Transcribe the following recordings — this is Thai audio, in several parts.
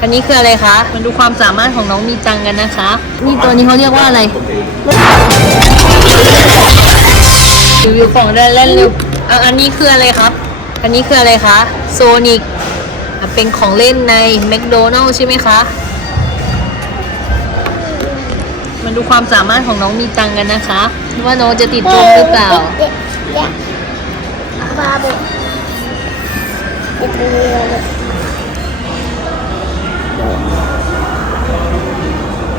อันนี้คืออะไรคะ มาดูความสามารถของน้องมีจังกันนะคะ นี่ตัวนี้เขาเรียกว่าอะไรรีวิวของได้เล่นเร็วอะอันนี้คืออะไรครับ อันนี้คืออะไรคะโซนิกเป็นของเล่นในแมคโดนัลล์ใช่ไหมคะ มาดูความสามารถของน้องมีจังกันนะคะ ว่าน้องจะติดตัวหรือเปล่าบาบู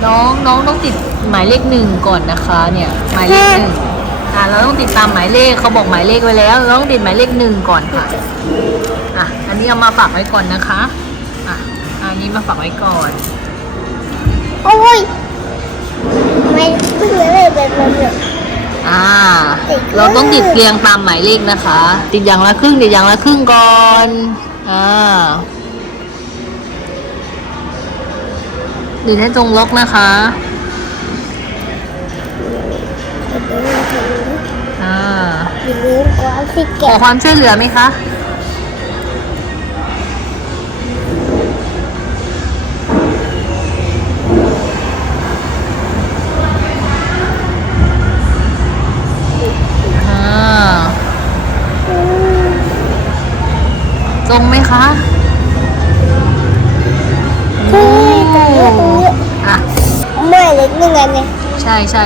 น้องน้องต้องติดหมายเลขหนึ่งก่อนนะคะเนี่ยหมายเลขหนึ่งอะเราต้องติดตามหมายเลขเขาบอกหมายเลขไว้แล้วเราต้องติดหมายเลขหนึ่งก่อนค่ะอะอันนี้เอามาฝากไว้ก่อนนะคะอะอันนี้มาฝากไว้ก่อน โอ้ยไม่เพิ่งเลยเป็นแบบนี้อ่า เราต้องติดเรียงตามหมายเลขนะคะ ติดอย่างละครึ่งติดอย่างละครึ่งก่อนอ่า ติดให้ตรงล็อกนะคะอ่าอย่าลืมกดสิขแกะอความช่วยเหลือไหมคะอ่าตรงไหมคะ เล็กนึงไงเนี่ยใช่ใช่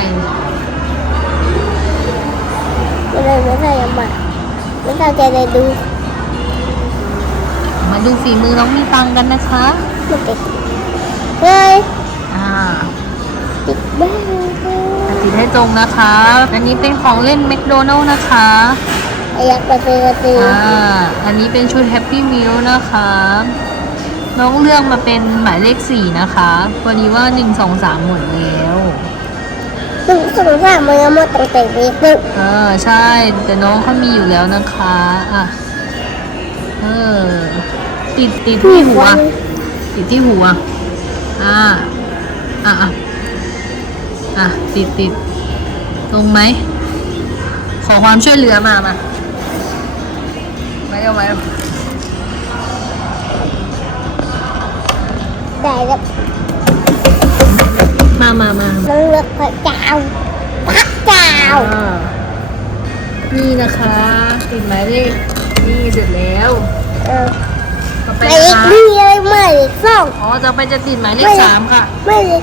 ไม่ได้ไม่ได้ยังมาไม่ได้จะได้ดูมาดูฝีมือน้องมีตังกันนะคะมันติดเฮ้ยอ่าติดบ้างติดให้ตรงนะคะ อันนี้เป็นของเล่นแมคโดนัลล์นะคะอยากไปซื้อกระตืออ่าอันนี้เป็นชุดแฮปปี้มิลนะคะ น้องเลือกมาเป็นหมายเลขสี่นะคะพอดีว่าหนึ่งสองสามหมดแล้วถึงสงสารมันยังหมดตั้งแต่เด็กนึงเออใช่ แต่น้องเขามีอยู่แล้วนะคะอะเออติดติดที่หัวติดที่หัวอ่าอะอะอะติดติดตรงไหมขอความช่วยเหลือมามาไม่เอาไว้ ได้แล้วมามามาต้องเลือกพระเจ้าพระเจ้าอ่านี่นะคะติดหมายเลขนี่เสร็จแล้วเออต่อไปไม่นะเล็กคะนี่เลยไม่เล็กสองอ๋อต่อไปจะติดหมายเลขไม่สามค่ะไม่เล็ก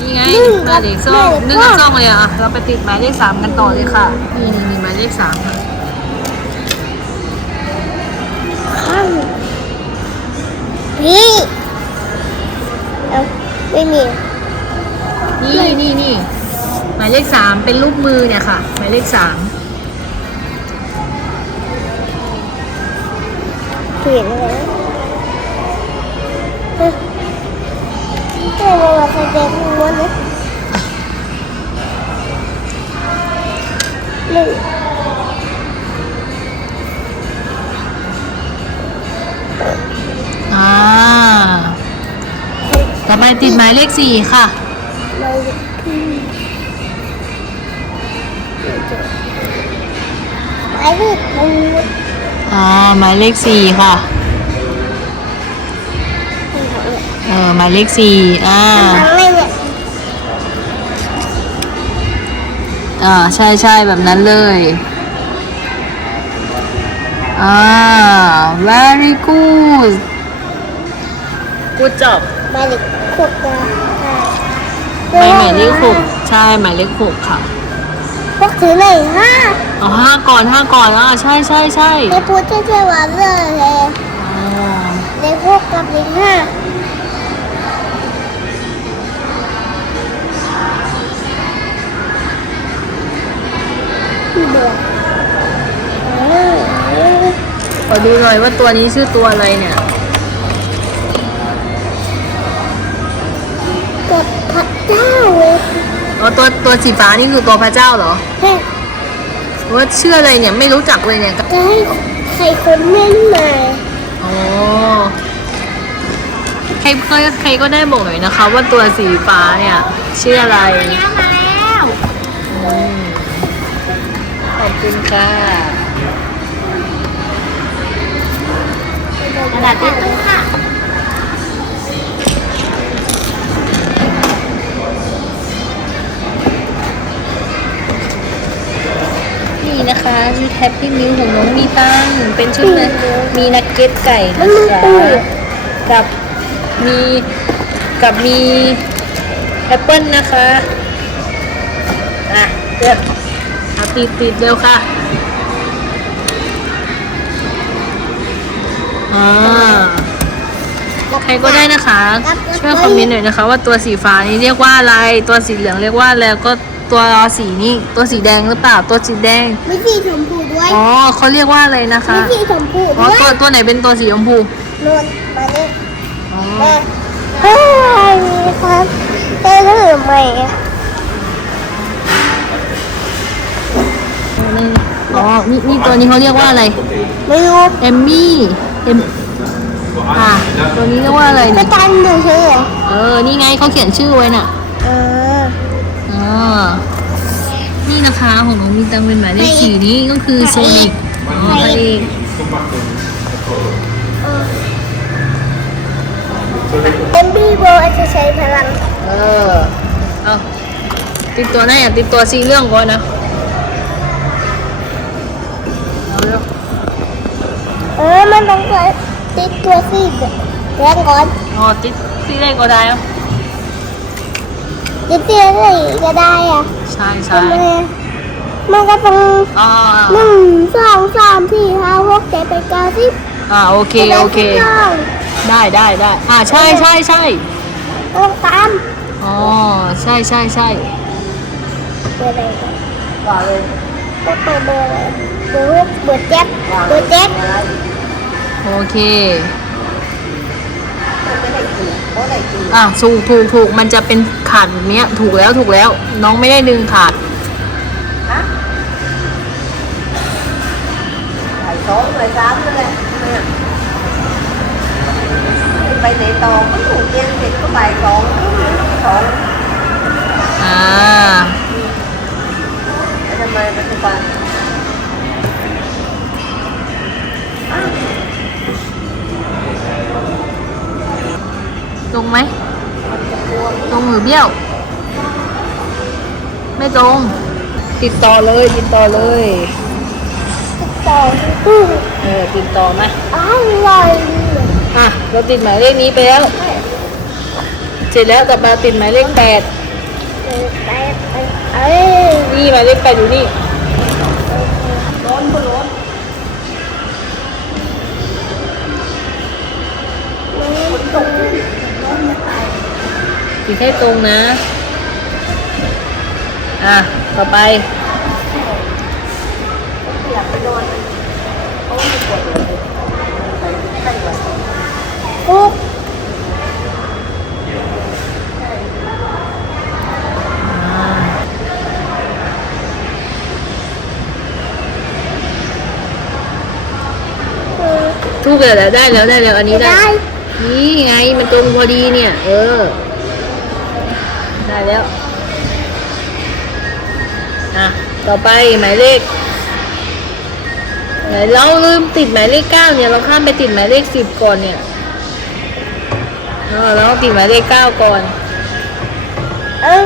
นี่ไงหนึ่งหมายเลขสองหมายเลขนึ่งกับสองเลยอะ เราไปติดหมายเลขสามกันต่อเลยค่ะ นี่นี่มีหมายเลขสามค่ะข้างพี่ เอาไม่มี นี่นี่นี่หมายเลขสามเป็นรูปมือเนี่ยค่ะ หมายเลขสามเขียนเลยเฮ้ยเฮ้ยมาแสดงม้วนนะหนึ่ง ต่อไปติดหมายเลขสี่ค่ะไม่พี่ไอ้พี่มันอ่าหมายเลขสี่ค่ะ เออหมายเลขสี่อ่าทำไม่เนี่ยอ่าใช่ใช่แบบนั้นเลยอ่า very good good job หมายเลข หกนะไม่หมายเลขหกใช่หมายเลขหกค่ะพวกถือไหนห้าอ๋อห้าก่อนห้าก่อนอะใช่ใช่ใช่ในพูดเชื่อว่าเรื่องเลยอ่าเลขหกกับเลขห้าเบื่อเออขอดูหน่อยว่าตัวนี้ชื่อตัวอะไรเนี่ย กดพระเจ้าเลยอ๋อตัวตัวสีฟ้านี่คือตัวพระเจ้าเหรอเฮ้ยว่าชื่ออะไรเนี่ยไม่รู้จักเลยเนี่ยจะให้ใครคนเล่นมาอ๋อใครใครใครก็ได้บอกหน่อยนะคะ ว่าตัวสีฟ้าเนี่ยชื่ออะไรมาแล้วอืมขอบคุณค่ะกระดาษติ๊ แฮปปี้มิลของน้องมีตังเป็นชุดเลยมีนักเก็ตไก่นะคะกับมีกับมีแอปเปิลนะคะอะเลือกเอาติดติดเร็วค่ะอ่าใครก็ได้นะคะ ช่วยคอมเมนต์หน่อยนะคะ ว่าตัวสีฟ้านี้เรียกว่าอะไร ตัวสีเหลืองเรียกว่าอะไรแล้วก็ ตัวสีนี้ตัวสีแดงหรือเปล่าตัวสีแดง มีสีชมพูด้วย อ๋อเขาเรียกว่าอะไรนะคะมีสีชมพูอ๋อด้วยตัวตัวไหนเป็นตัวสีชมพูนวลมานี่อ๋อแม่เฮ้ยมีครับเต้ก็หรือไม่อะอ๋อนี่นี่ตัวนี้เขาเรียกว่าอะไรไม่รู้เอมมี่เอมอะตัวนี้เรียกว่าอะไรก็เนี่ยตันดูใช่เหรอ เออนี่ไงเขาเขียนชื่อไว้น่ะเอออ๋อ นี่นะคะของน้องมีตังเป็นหมายเลขใครสี่นี้ก็คือโซนิกอ๋อพระเอกเอ็มบีโบอาจจะใช้พลัง เออ เอาติดตัวไหนอะติดตัวสีเรื่องก่อนนะเอาเร็วเออมันต้องเกิดติดตัวสีแรงก่อน อ๋อติดสีแรกก็ได้เหรอ ติดเตี้ยเลยก็ได้อะใช่ใช่ ทำไมอะมันก็ต้องอ๋อหนึ่งสองสามสี่ห้าหกเจ็ดแปดเก้าสิบอ่าโอเคโอเคได้ได้ได้อ่าใช่ใช่ใช่ต้องตามอ๋อใช่ใช่ใช่เบอร์อะไรต่อเลยต้องเปิดเบอร์อะไรเบอร์หกเบอร์เจ็ดเบอร์เจ็ดโอเคอะ ถูกถูกถูกมันจะเป็นขาดแบบเนี้ย ถูกแล้วถูกแล้ว น้องไม่ได้ดึงขาด Bài số, bài tám nữa đây. Nè. Bài này toàn có một trên thì có bài còn còn อ่า ở đây mày phải chụp bài ตรงไหมตรงหรือเบี้ยว ไม่ตรง ติดต่อเลยติดต่อเลยสองตู้เออติดต่อไหมอะไรอะเราติดหมายเลขนี้ไปแล้ว เสร็จแล้วต่อมาติดหมายเลขแปดเบอร์แปดเอ้ยนี่หมายเลขแปดอยู่นี่ Lốn có lốn ติ ดให้ตรงนะ อะ ต่อไปอยากไปนอนโอ้ยปวดเลยไปไข้หวัดปุ๊บทุกแล้วแล้วได้แล้วได้แล้วอันนี้ได้ได้นี่ไงมันตรงพอดีเนี่ย เออได้ แล้ว อะ ต่อไปหมายเลขไหนเราลืมติดหมายเลขเก้าเนี่ย เราข้ามไปติดหมายเลขสิบก่อนเนี่ยเออเราต้องติดหมายเลขเก้าก่อน เอ้ย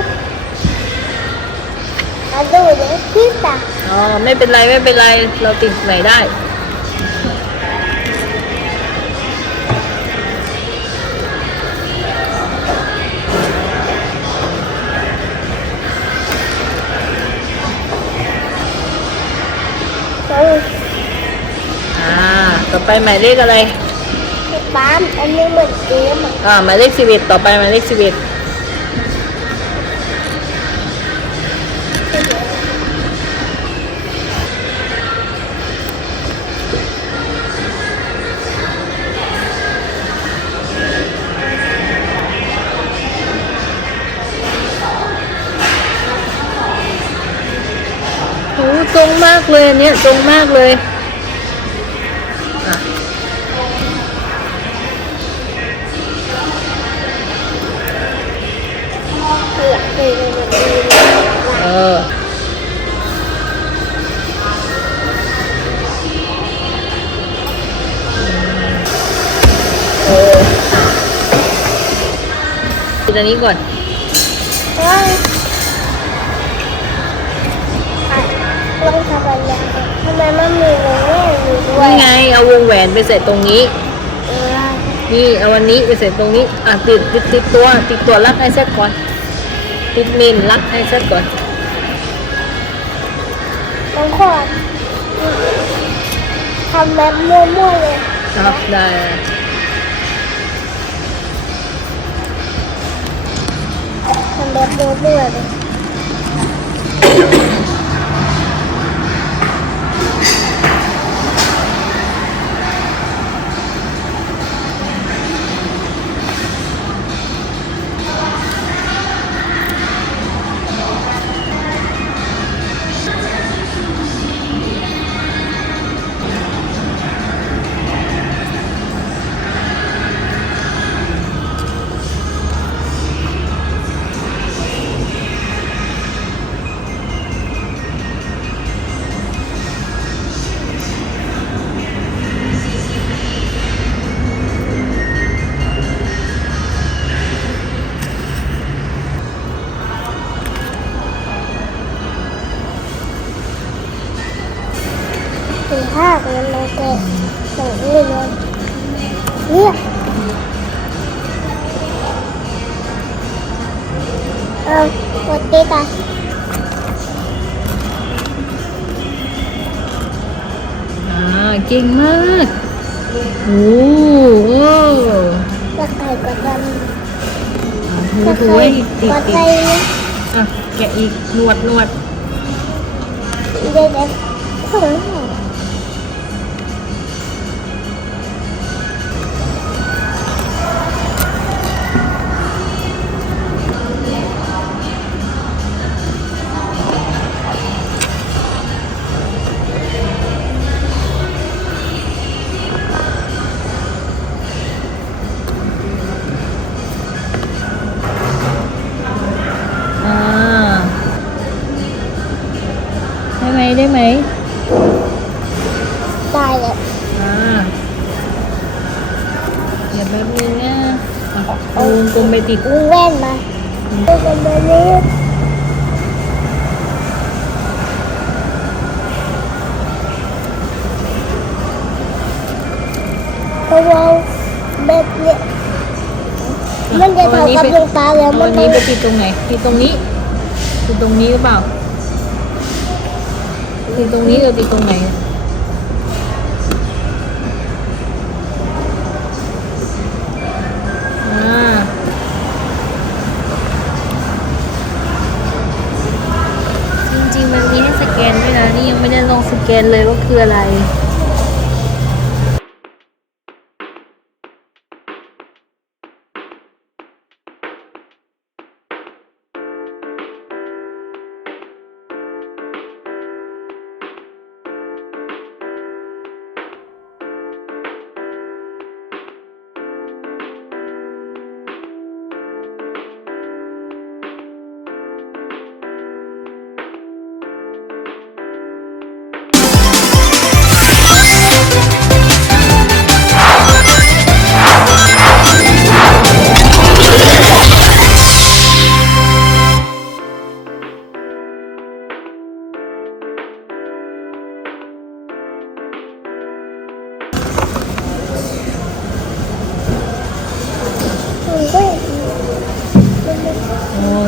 มาดูดิพี่ตาอ๋อไม่เป็นไรไม่เป็นไร เราติดไหนได้ ไปหมายเลขอะไรบ้านอันนี้เหมือนเกมอะอ่าหมายเลขสิบเอ็ดต่อไปหมายเลขสิบเอ็ดโอ้ตรงมากเลยอันเนี้ยตรงมากเลย ดอันนี้ก่อนเฮ้ยเอลองทำอะไรทำไมมันมีวงแม่อยู่ด้วยนี่ไงเอาวงแหวนไปใส่ตรงนี้ เออนี่เอาวันนี้ไปใส่ตรงนี้ อะติดติดติดตัวติดตัวรักไอ้เซ็ตก่อน ติดมินรักไอ้เซ็ตก่อนน้องขอดทำแบบมั่วๆเลย ครับได้ ทำแสี่ห้าเงินโอเคส่งนี่เลยเนี่ยเอากดติดอะอ่าเก่งมากโอ้โหจะไก่กดดันอ่าถูถูติดกดติไก่ดอะแกะอีกหนวดหนวดเดี๋ยวเดี๋ยวส่ง ได้ไหมได้ไหมได้เลยอ่าเดี๋ยวแป๊บนึงนะอะเอาวงกลมไปติดมีแว่นมาเป็นแบบนี้เพราะว่าแบบเนี้ยมันจะเท่ากับดวงตาแล้วเอามัอันนต้อนี้งไปติดตรงไหนติดตรงนี้ติดตรงนี้หรือเปล่า ตีตรงนี้หรือติดตรงไหนอ่าจริงๆมันมีให้สแกนด้วยนะ นี่ยังไม่ได้ลองสแกนเลยว่าคืออะไร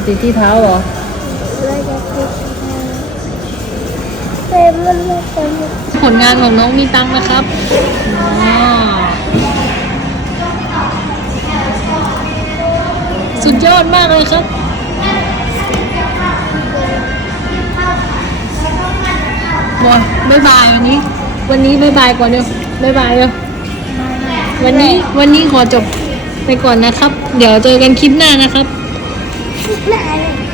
ติดที่เท้าเหรอเลยจะติดแต่มันไม่เป็นผลงานของน้องมีตังค์นะครับสุดยอดมากเลยครับบัวบายบายวันนี้ วันนี้บายบายก่อนเดี๋ยวบายบายเดี๋ยววันนี้วันนี้ขอจบไปก่อนนะครับ เดี๋ยวเจอกันคลิปหน้านะครับ Claro.